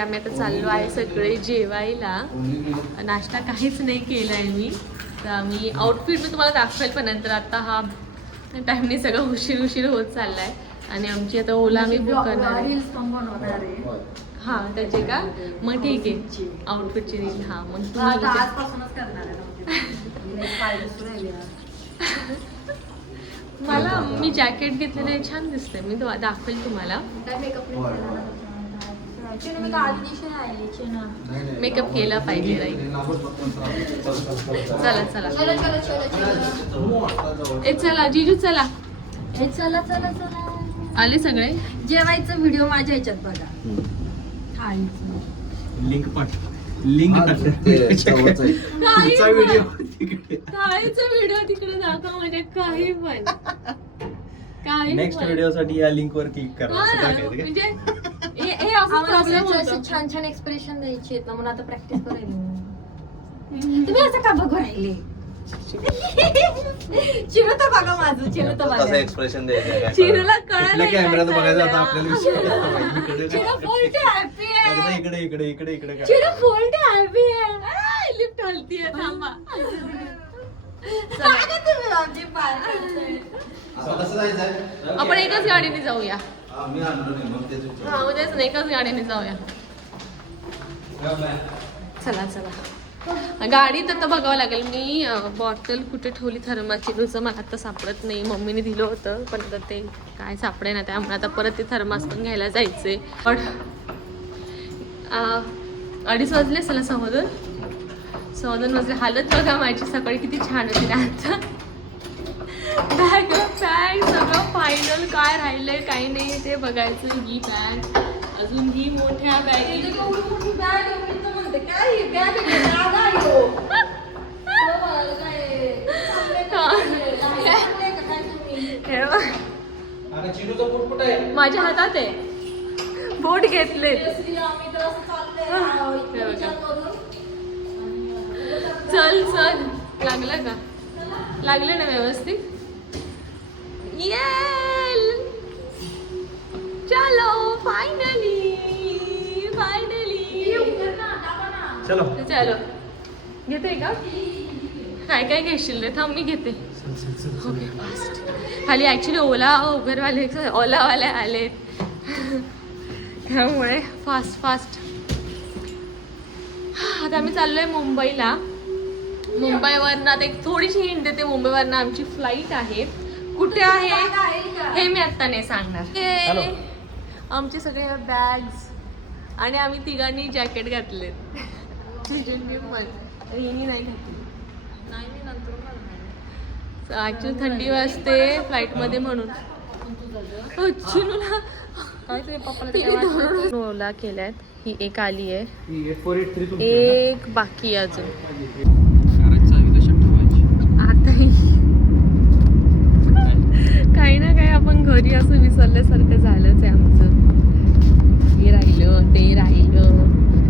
आम्ही आता चाललो आहे सगळे जेवायला. नाश्ता काहीच नाही केला आहे मी, तर आम्ही आउटफिट मी तुम्हाला दाखवेल, पण नंतर आता हा टाइमने सगळं उशीर होत चाललाय. आणि आमची आता ओला आम्ही बुक करणार आहे. हां त्याचे का, मग ठीक आहे आउटफिटची रील. हां मग मला मी जॅकेट घेतलेलं आहे, छान दिसतंय, मी दाखवेल तुम्हाला. मेकअप केला पाहिजे राईट. चला चला ए चला जीजू चला. चला चला चला आले सगळे. जेवायचं व्हिडिओ माझ्या ह्याच्यात बघा. लिंक व्हिडिओ तिकडे दाखव, म्हणजे काही पण काही नेक्स्ट व्हिडिओ साठी या लिंक वर क्लिक करा. म्हणजे हे असं प्रॉब्लेम होतो. छान छान एक्सप्रेशन द्यायचे आहेत ना, म्हणून आता प्रॅक्टिस करायला. तुम्ही असं का बघू राहिले? चिरू तर बघा माझं, चिरू तर बघा. एक्सप्रेशन द्यायचं चिरूला कळलं कॅमेरात बघायचं आता आपल्याला. चिरू फुल हॅपी आहे. इकडे चिरू फुल हॅपी आहे. लिफ्ट हलतीये, थांबा. आपण एकच गाडीने जाऊया. हा उद्याच नाही, एकच गाडीने जाऊया. चला चला. गाडीत आता बघावं लागेल. मी बॉटल कुठे ठेवली थर्माची, तुझं मला आता सापडत नाही. मम्मीने दिलं होतं पण आता ते काय सापडे ना, त्यामुळे आता परत ते थर्मास पण घ्यायला जायचे. पण 2:30 वाजले. चला 2:15 वाजले. हालत बघा माझी सकाळी किती छान होती ना. आता बॅग बॅग सगळं फायनल, काय राहिलंय काही नाही ते बघायचं. ही बॅग, अजून ही मोठ्या बॅग. माझ्या हातात आहे, बोट घेतले. चल चल, लागलं का? लागलं ना व्यवस्थित? येल चलो फायनली चलो चलो. घेते का? काय काय घेशील रे? थांब मी घेते. Okay fast. खाली ॲक्च्युली ओलावाले आलेत त्यामुळे फास्ट. आता आम्ही चाललोय मुंबईला. मुंबईवरनं आता एक थोडीशी हिंट देते. मुंबईवरनं आमची फ्लाईट आहे. कुठे आहे हे मी आत्ता नाही सांगणार. आमचे सगळे बॅग्स आणि आम्ही तिघांनी जॅकेट घातलेत. हिनी नाही घातली. ॲक्च्युली थंडी वाजते फ्लाईटमध्ये म्हणून. चिनूला ओला केल्यात. ही एक आली आहे, एक बाकी आहे अजून. आता काही ना काही आपण घरी असं विसरल्यासारखं झालंच आहे आमचं. हे राहिलं ते राहिलं,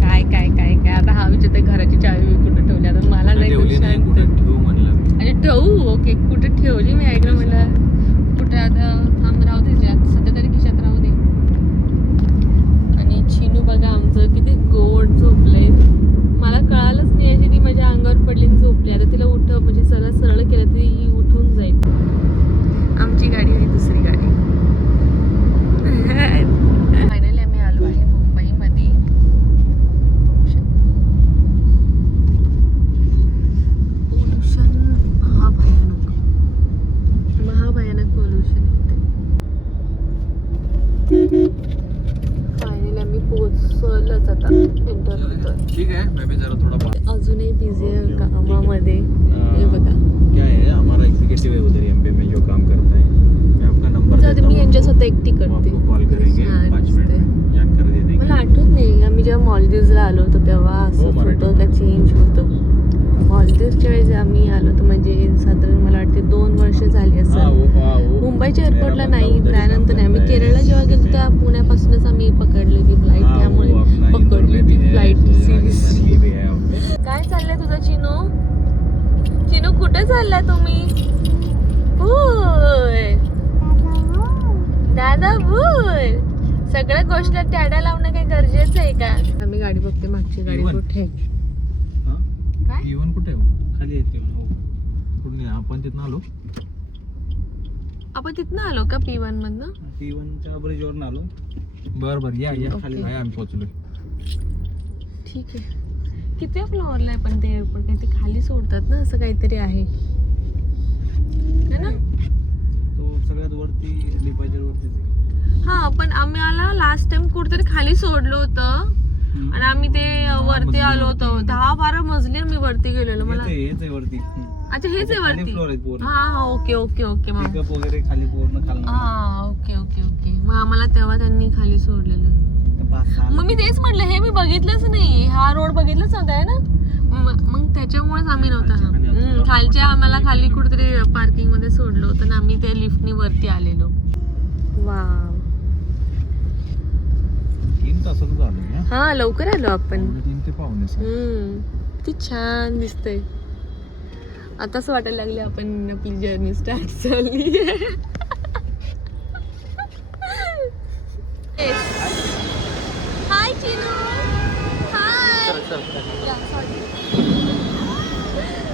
काय काय काय काय. आता हा विचारते घराची चावी कुठे ठेवली. आता मला नाही आणि ठेवू. ओके कुठे ठेवली मी ऐकलं म्हणलं कुठे. आता थांब राहू दे, सध्या तरी खिशात राहू दे. आणि चिनू बघा आमचं किती गोड झोपलंय. मला कळालंच नाही अशी ती माझ्या अंगावर पडली झोपली. आता तिला उठव म्हणजे सरळ केलं ती उठून जाईल. आमची गाडी आहे दुसरी गाडी. फायनली आम्ही आलो आहे मुंबईमध्ये. पोल्युशन महाभयानक पोल्युशन येते. फायनली आम्ही पोहोचलोच आता. ठीक आहे. मैं भी जरा थोड़ा अजूनही बिझी आहे कामामध्ये. हे बघा क्या है, हमारा एग्जीक्यूटिव है उधर एमपी में जो काम करता है. मैं आपका नंबर देता हूं, मी यांच्यासोबत एकटी करते. आपको कॉल करेंगे 5 मिनट में, जानकारी दे देंगे. मला आठवत नाही आम्ही जेव्हा मॉलदीव्सला आलो होतो तेव्हा असं होतं का चेंज होतं. मॉलदीव्सच्या वेळेस आम्ही आलो होतो म्हणजे साधारण मला वाटते 2 वर्ष झाली असं. मुंबईच्या एअरपोर्टला नाही, त्यानंतर नाही. आम्ही केरळला जेव्हा गेलो तेव्हा पुण्यापासूनच आम्ही पकडलेली फ्लाईट, त्यामुळे पकडली ती फ्लाईट सिरियसली. काय चाललंय तुझं चिनू कुठे चाललाय तुम्ही? होय दादा बोल. सगळ्या गोष्टीला टॅडा लावणं काही गरजेचं आहे का? आम्ही गाडी बघते, मागची गाडी इवन. कुठे? हा काय इवन कुठे आहे हो? खाली येते हो. कुठून आपण तिथं आलो. आपण तिथनं आलो का P1 मधनं? P1च्या ब्रिजवरून आलो. बर या खाली आहे, आम्ही पोहोचलो. ठीक आहे. किती फ्लोअरला आहे पण ते एअरपोर्ट? काही ते खाली सोडतात ना, असं काहीतरी आहे है ना? तो सगळ्यात वरती डिपार्चर वरतीच आहे. हा, पण आम्हाला लास्ट टाइम कुठेतरी खाली सोडलं होतं आणि आम्ही ते वरती आलो होतो. 10-12 मजले आम्ही वरती गेलेलो. मला हेच आहे वरती. अच्छा, हेच आहे वरती. फ्लोर आहे पूर्ण. हा ओके ओके ओके मग. पिकअप वगैरे खाली पूर्ण खाली. हा ओके ओके ओके. मग आम्हाला तेव्हा त्यांनी खाली सोडलेलं. मग मी तेच म्हटलं, हे मी बघितलंच नाही. हा रोड बघितलंच नव्हता आहे ना, मग त्याच्यामुळेच आम्ही नव्हता. खालच्या आम्हाला खाली कुठेतरी पार्किंग मध्ये सोडलं होतं ना, आम्ही ते लिफ्टनी वरती आलेलो. वाव, 3 तासाचं झालं. हा लवकर आलो आपण. 3 ते पावणे 6. किती छान दिसतंय. आता असं वाटायला लागले आपण आपली जर्नी स्टार्ट झाली. हाय चिनू. हाय.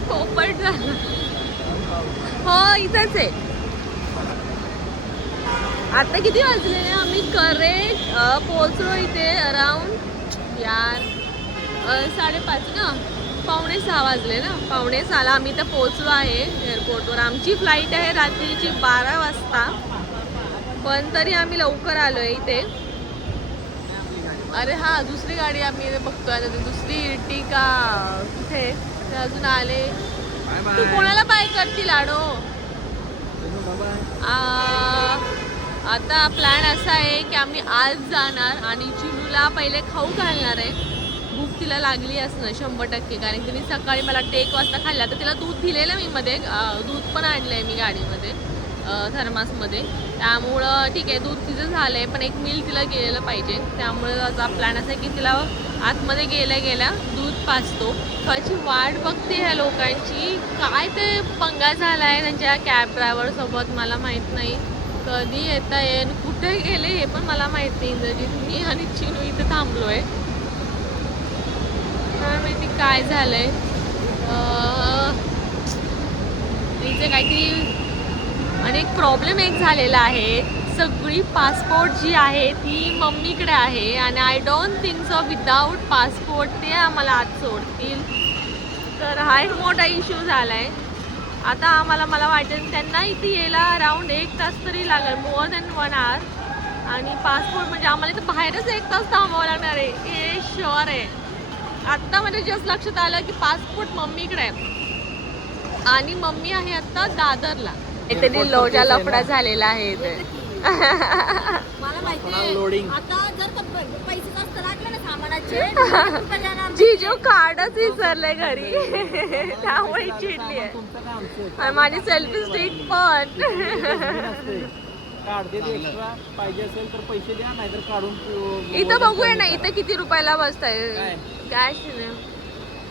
पोपट झाला. हो इथंच आहे. आता किती वाजले? आम्ही करेक्ट पोहोचलो इथे अराउंड यार 5:30 ना, 5:45 वाजले ना. 5:45 आम्ही इथं पोहोचलो आहे एअरपोर्टवर. आमची फ्लाईट आहे रात्रीची 12 वाजता, पण तरी आम्ही लवकर आलो आहे इथे. अरे हा, दुसरी गाडी आम्ही इथे बघतोय आता. दुसरी इर्टिगा कुठे ते अजून आले. तू कोणाला बाय करतील आडो? आता प्लॅन असा आहे की आम्ही आज जाणार आणि चिनूला पहिले खाऊ घालणार आहे. भूक तिला लागली असणं 100%, कारण तिने सकाळी मला 1 वाजता खाल्ला. तर तिला दूध दिलेलं मी मध्ये, दूध पण आणलं आहे मी गाडीमध्ये थर्मासमध्ये. त्यामुळं ठीक आहे, दूध तिचं झालं आहे, पण एक मिल तिला गेलेलं पाहिजे. त्यामुळे आता प्लॅन असा आहे की तिला आतमध्ये गेल्या दूध पाजतो. त्याची वाट बघते ह्या लोकांची. काय ते पंगा झाला आहे त्यांच्या कॅब ड्रायव्हरसोबत मला माहीत नाही. कधी येता येईल, कुठे गेले हे पण मला माहीत नाही. इंद्रजित, मी आणि चिनू इथे थांबलो आहे. काय माहिती काय झालंय. तिचे काहीतरी आणि एक प्रॉब्लेम झालेला आहे. सगळी पासपोर्ट जी आहे ती मम्मीकडे आहे आणि I don't think so without passport ते आम्हाला आत सोडतील. तर हा एक मोठा इश्यू झाला आहे. आता मला वाटेल त्यांना इथे यायला अराउंड 1 तास तरी लागेल, मोर दॅन 1 आवर. आणि पासपोर्ट म्हणजे आम्हाला इथं बाहेरच 1 तास थांबावं लागणार आहे, हे शुअर आहे. आत्ता म्हणजे जस्ट लक्षात आलं की पासपोर्ट मम्मीकडे आहे आणि मम्मी आहे आत्ता दादरला. इथे लोजा लफडा झालेला आहे इथे. मला माहिती आता जर पैसे जास्त लागले ना सामानाचे, जिजू कार्डच विसरलंय घरी, त्यामुळे चिडली आहे. आणि माझी सेल्फी स्टिक पण पाहिजे असेल तर पैसे द्या, नाहीतर काढून इथं बघूया ना. इथं किती रुपयाला बसताय कॅश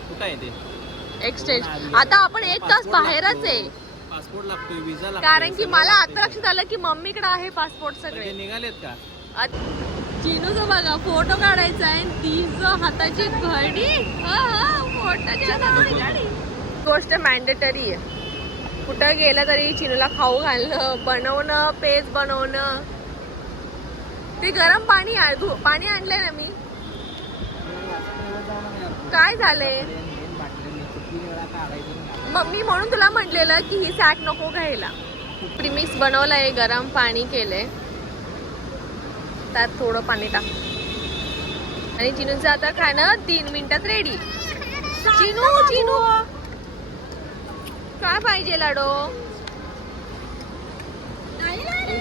कुठे ते एक्सचेंज. आता आपण 1 तास बाहेरच आहे. पासपोर्ट लागतोय, विजा लागतोय. कारण की मला आता लक्षात आलं की मम्मीकडे आहे पासपोर्ट सगळे. निघालेत का? चिनूचं बघा फोटो काढायचा आहे. तिचं हाताची घडी, फोटोची हाताची घडी गोष्ट मॅन्डेटरी आहे. कुठं गेलं तरी चिनूला खाऊ घालणं, बनवणं, पेज बनवणं. ते गरम पाणी आणलंय ना मी. काय झालंय मम्मी, म्हणून तुला म्हटलेलं की ही सॅक नको घ्यायला. प्रीमिक्स बनवलंय, गरम पाणी केलंय, त्यात थोडं पाणी टाक आणि चिनूचं आता खाणं 3 मिनिटात रेडी. चिनू काय पाहिजे लाडो?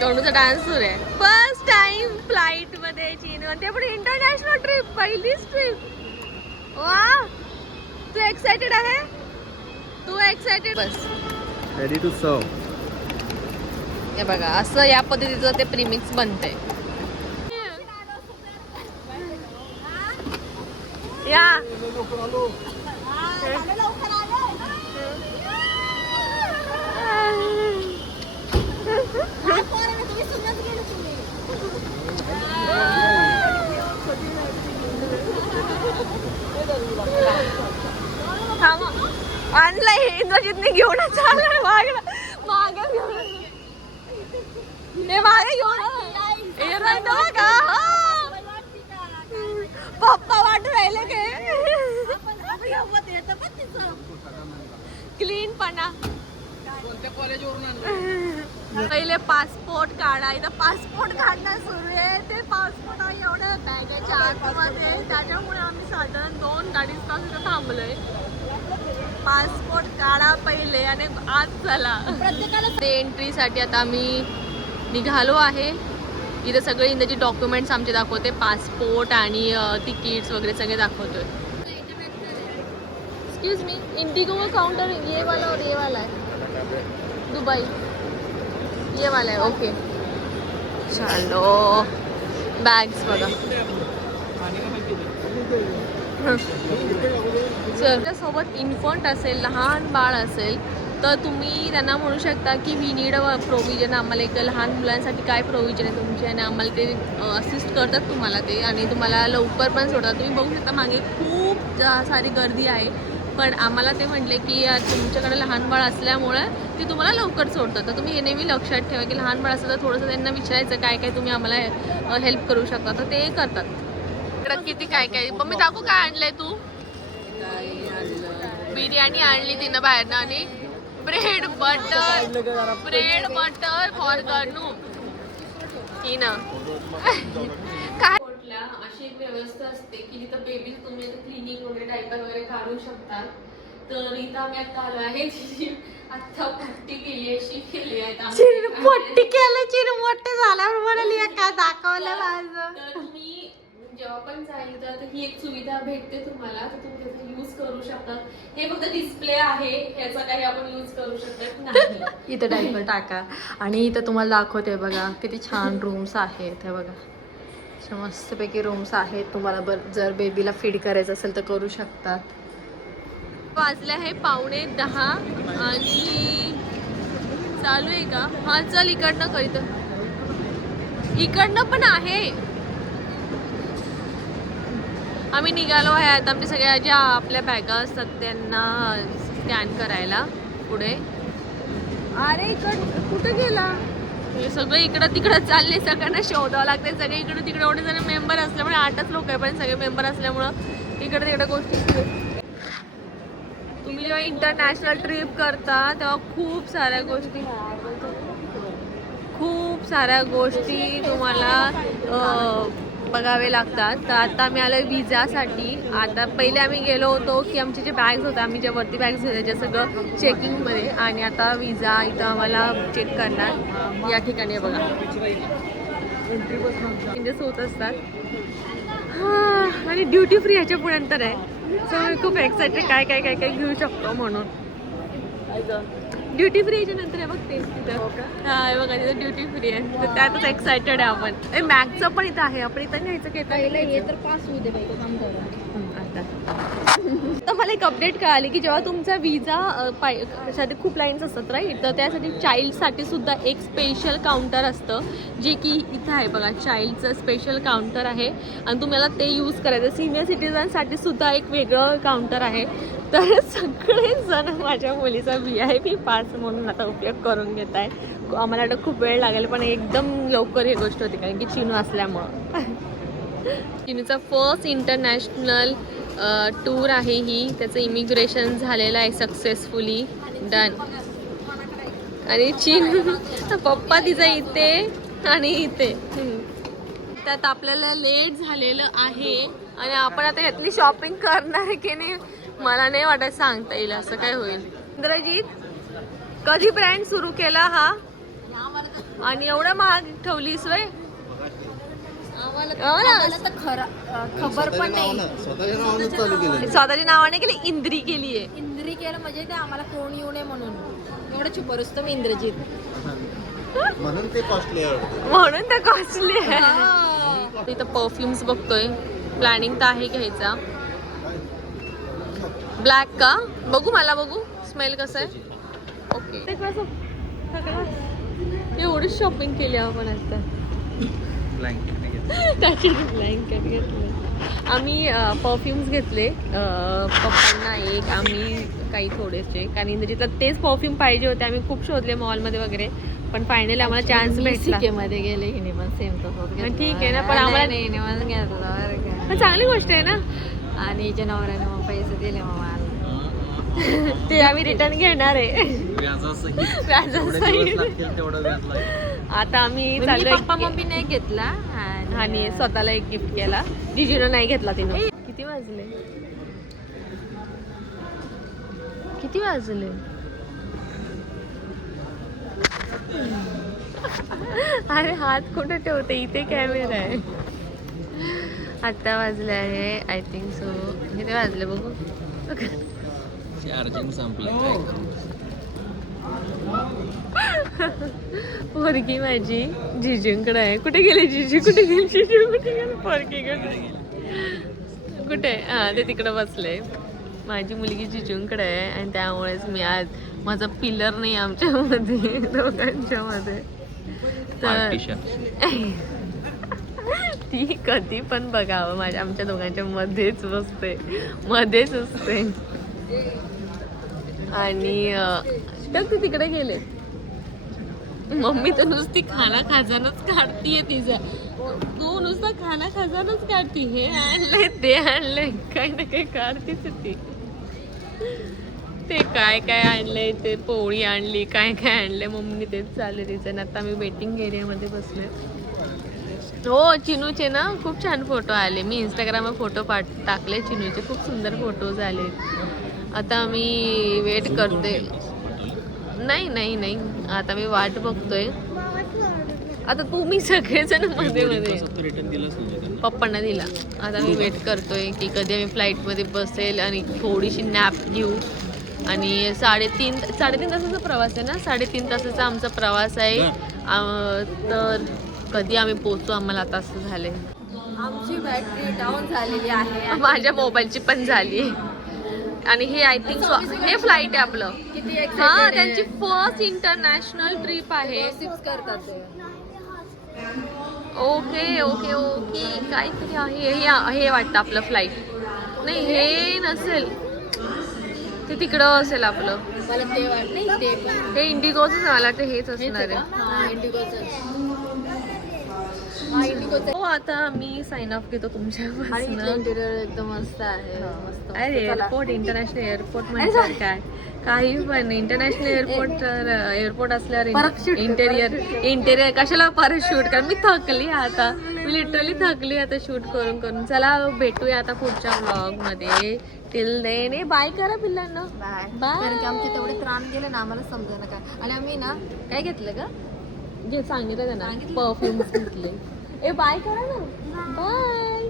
गणूचा डान्स सुरू आहे. फर्स्ट टाइम फ्लाईट मध्ये चिनू, आणि ते पण इंटरनॅशनल ट्रिप, पहिलीच ट्रिप. वा, तू एक्साइटेड आहे? तू एक्साइटेड? बस रेडी टू सर्व. हे बघा, असं या पद्धतीचं ते प्रीमिक्स बनतंय. या आणलंय इंद्रजितने घेऊनच आलाय मागे घेऊन हे मागे घेऊन का पप्पा वाटू राहिले के क्लीन पणा पहिले पासपोर्ट काढा. इथं पासपोर्ट काढणं सुरू आहे. ते पासपोर्ट एवढ्या बॅगेच्या आतमध्ये त्याच्यामुळे आम्ही साधारण 2-2.5 तास इथं थांबलोय. पासपोर्ट काढा पहिले आणि आज चला. ते एंट्रीसाठी आता आम्ही निघालो आहे. इथं सगळे इंदाचे डॉक्युमेंट्स आमचे दाखवते. पासपोर्ट आणि तिकीट्स वगैरे सगळे दाखवतोय. एक्सक्यूज मी, इंडिगो का काउंटर ये वाला और ये वाला है दुबई, ये वाला है. ओके चलो. बॅग्स बघा. जर सोबत इन्फंट असेल, लहान बाळ असेल तर तुम्ही त्यांना म्हणू शकता की वी नीड अ प्रोव्हिजन. आम्हाला एक लहान मुलांसाठी काय प्रोव्हिजन आहे तुमची, आणि आम्हाला ते असिस्ट करतात तुम्हाला ते, आणि तुम्हाला लवकर पण सोडतात. तुम्ही बघू शकता मागे खूप सारी गर्दी आहे, पण आम्हाला ते म्हटले की तुमच्याकडे लहान बाळ असल्यामुळे ते तुम्हाला लवकर सोडतात. तर तुम्ही हे नेहमी लक्षात ठेवा की लहान बाळ असलं तर थोडंसं त्यांना विचारायचं काय काय तुम्ही आम्हाला हेल्प करू शकता, तर ते करतात. इकडं किती काय काय. पण मी दाखवू काय आणलंय तू. बिर्याणी आणली तिनं बाहेरनं, आणि ब्रेड बटर फॉर गनू हिनं. काय अशी एक व्यवस्था असते की जिथं बेबी तुम्ही क्लिनिंग वगैरे डायपर वगैरे काढू शकतात. तर इथं आम्ही आता आलो आहे. आता पट्टी केली अशी केली आहे. पट्टी केलं चिरमोठे झाल्यावर म्हणाली काय दाखवलं माझं. तर तुम्ही जेव्हा पण जाईल तर ही एक सुविधा भेटते तुम्हाला, तर तुम्ही त्याचा यूज करू शकता. हे फक्त डिस्प्ले आहे, ह्याचा काही आपण यूज करू शकत नाही. इथं डायपर टाका आणि इथं तुम्हाला दाखवते बघा किती छान रूम्स आहेत. हे बघा मस्तपैकी रूम्स आहेत. तुम्हाला जर बेबीला फीड करायचं असेल तर करू शकतात. वाजले आहे 9:45 आणि चालू आहे का. हा चल इकडनं करीत, इकडनं पण आहे. आम्ही निघालो आहे आता. आमच्या सगळ्या ज्या आपल्या बॅगा असतात त्यांना स्कॅन करायला पुढे. अरे इकडं कुठं गेला. हे सगळे इकडं तिकडं चालले. सगळ्यांना शोधावं लागते. सगळे इकडं तिकडे एवढे जण मेंबर असल्यामुळे 8च लोक आहे, पण सगळे मेंबर असल्यामुळं इकडे तिकडे गोष्टी. तुम्ही जेव्हा इंटरनॅशनल ट्रिप करता तेव्हा खूप साऱ्या गोष्टी तुम्हाला बघावे लागतात. तर आता आम्ही आलो विजासाठी. आता पहिले आम्ही गेलो होतो की आमचे जे बॅग्स होते, आम्ही ज्या वरती बॅग्स होते त्याच्या सगळं चेकिंगमध्ये, आणि आता विजा इथं आम्हाला चेक करणार या ठिकाणी. बघा चेंजेस होत असतात. हां, आणि ड्युटी फ्री ह्याच्या पुढे नंतर आहे. सो मी खूप एक्सायटेड काय काय काय काय घेऊ शकतो म्हणून. ड्युटी फ्री याच्या नंतर आहे बघ ते तिथं. हा बघा तिथं ड्युटी फ्री आहे, तर त्यातच एक्सायटेड आहे आपण. मॅक्सचं पण इथं आहे. आपण इथं घ्यायचं की हे तर पास होऊ दे बाई काम करा. तर मला एक अपडेट कळाली की जेव्हा तुमचा विजा साठी खूप लाईन्स असतात राईट, तर त्यासाठी चाइल्डसाठी सुद्धा एक स्पेशल काउंटर असतं, जे की इथं आहे बघा. चाइल्डचं स्पेशल काउंटर आहे आणि तुम्हाला ते यूज करायचं. सिनियर सिटीजनसाठी सुद्धा एक वेगळं काउंटर आहे. तर सगळेजण माझ्या मुलीचा VIP पास म्हणून आता उपयोग करून घेत आहे. आम्हाला वाटतं खूप वेळ लागेल, पण एकदम लवकर ही गोष्ट होती कारण की चिनू असल्यामुळं. चिनूचा फर्स्ट इंटरनॅशनल टूर आहे ही. त्याचं इमिग्रेशन झालेलं आहे सक्सेसफुली डन. आणि चिनू पप्पा तिचा इथे आणि इथे. त्यात आपल्याला लेट झालेलं आहे आणि आपण आता यातली शॉपिंग करणार की नाही मला नाही वाटत सांगता येईल असं काय होईल. इंद्रजीत, कधी ब्रँड सुरू केला हा आणि एवढं महाग ठेवलीस वय. खबर पण नाही. स्वतःच्या नावाने केली. इंद्री केली आहे. इंद्री केलं म्हणजे ते आम्हाला कोण येऊ नये म्हणून. एवढं चुप असतो मी इंद्रजीत. म्हणून ते कॉस्टली आहे. इथं परफ्युम्स बघतोय. प्लॅनिंग तर आहे घ्यायचा. ब्लॅक का बघू, मला बघू स्मेल कसं आहे. ओके, एवढीच शॉपिंग केली आपण आता. त्याची ब्लँकेट घेतलं. आम्ही परफ्युम्स घेतले, पप्पांना एक, आम्ही काही थोडेसे, कारण जिथं तेच परफ्यूम पाहिजे होते. आम्ही खूप शोधले मॉलमध्ये वगैरे, पण फायनली आम्हाला चान्स भेटला. CK मध्ये गेले हिने पण सेम तसंच ठीक आहे ना, पण आम्हाला हिने पण घेतलं बरं पण चांगली गोष्ट आहे ना. का. आणि हिच्या नवऱ्याने मग पैसे दिले मग मला. ते आम्ही रिटर्न घेणार आहे. व्याजासहित व्याजासहित. जेवढे दिवस लागतील तेवढं व्याज लागेल. आता आम्ही मी चाललोय पप्पा मम्मी नाही घेतला आणि स्वतःला एक गिफ्ट केला. जिजूनं नाही घेतला तिने. किती वाजले? किती वाजले? अरे हात कुठे ठेवते, इथे कॅमेरा आहे. आता वाजले आहे आय थिंक सो, किती वाजले बघू. चार्जिंग संपलं काय करू. पोरगी माझी जिजूंकडे आहे. कुठे गेले जिजू? कुठे गेले जिजू? कुठे गेले पोरगीकडे? कुठे? हा, ते तिकडे बसले. माझी मुलगी जिजूंकडे आहे आणि त्यामुळेच मी आज, माझा पिलर नाही आमच्यामध्ये दोघांच्या मध्ये, तर ती कधी पण बघावं आमच्या दोघांच्या मध्येच बसते, मध्येच असते. आणि तर ती तिकडे गेले. मम्मी तर नुसती खाना खजानाच काढतीये तिचा. तू नुसता खाना खजानाच काढती. हे आणलंय ते आणलंय, काही ना काही काढतीच ती. ते काय काय आणलंय, ते पोळी आणली, काय काय आणलंय, मम्मी तेच चालले तिचं. आता मी वेटिंग एरियामध्ये बसले. हो, चिनूचे ना खूप छान फोटो आले. मी इंस्टाग्रामवर फोटो टाकले चिनूचे, खूप सुंदर फोटोज आले. आता मी वेट करते. नाही नाही नाही, आता मी वाट बघतोय. आता तुम्ही सगळेजण मध्ये मध्ये, रिटर्न दिलंच नाही पप्पांना दिला. आता मी वेट करतोय की कधी आम्ही फ्लाईटमध्ये बसेल आणि थोडीशी नॅप घेऊ. आणि 3.5 तासाचा प्रवास आहे ना, 3.5 तासाचा आमचा प्रवास आहे. तर कधी आम्ही पोहोचू, आम्हाला आता असं झालंय. आमची बॅटरी डाऊन झालेली आहे. माझ्या मोबाईलची पण झाली. आणि हे आय थिंक हे फ्लाईट आहे आपलं. किती हा, त्यांची फर्स्ट इंटरनॅशनल ट्रिप आहे. करतात ते. ओके ओके ओके, काहीतरी आहे. हे वाटतं आपलं फ्लाईट. नाही, हे नसेल, ते तिकडं असेल आपलं. मला ते वाटत नाही, ते पण हे इंडिगोच मला वाटतं, हेच असणार आहे. हा, इंडिगोचं. हो, आता मी साइन ऑफ घेतो तुमच्यापासून. इंटिरियर एकदम मस्त आहे. मस्त. अरे एअरपोर्ट, इंटरनॅशनल एअरपोर्ट म्हणजे काय, काही पण इंटरनॅशनल एअरपोर्ट, तर एअरपोर्ट असल्यावर इंटेरियर कशाला परत शूट कर. मी थकली आता, मी लिटरली थकली आता शूट करून करून. चला भेटूया आता पुढच्या व्लॉग मध्ये. टिल देन बाय करा पिल्लांना. बाय. बाय. कारण की आमचे तेवढे त्राण गेले ना, आम्हाला समजेना काय. आणि आम्ही ना काय घेतलं का, जे सांगितलं त्यांना, परफ्यूम घेतले. बाय करा ना. बाय.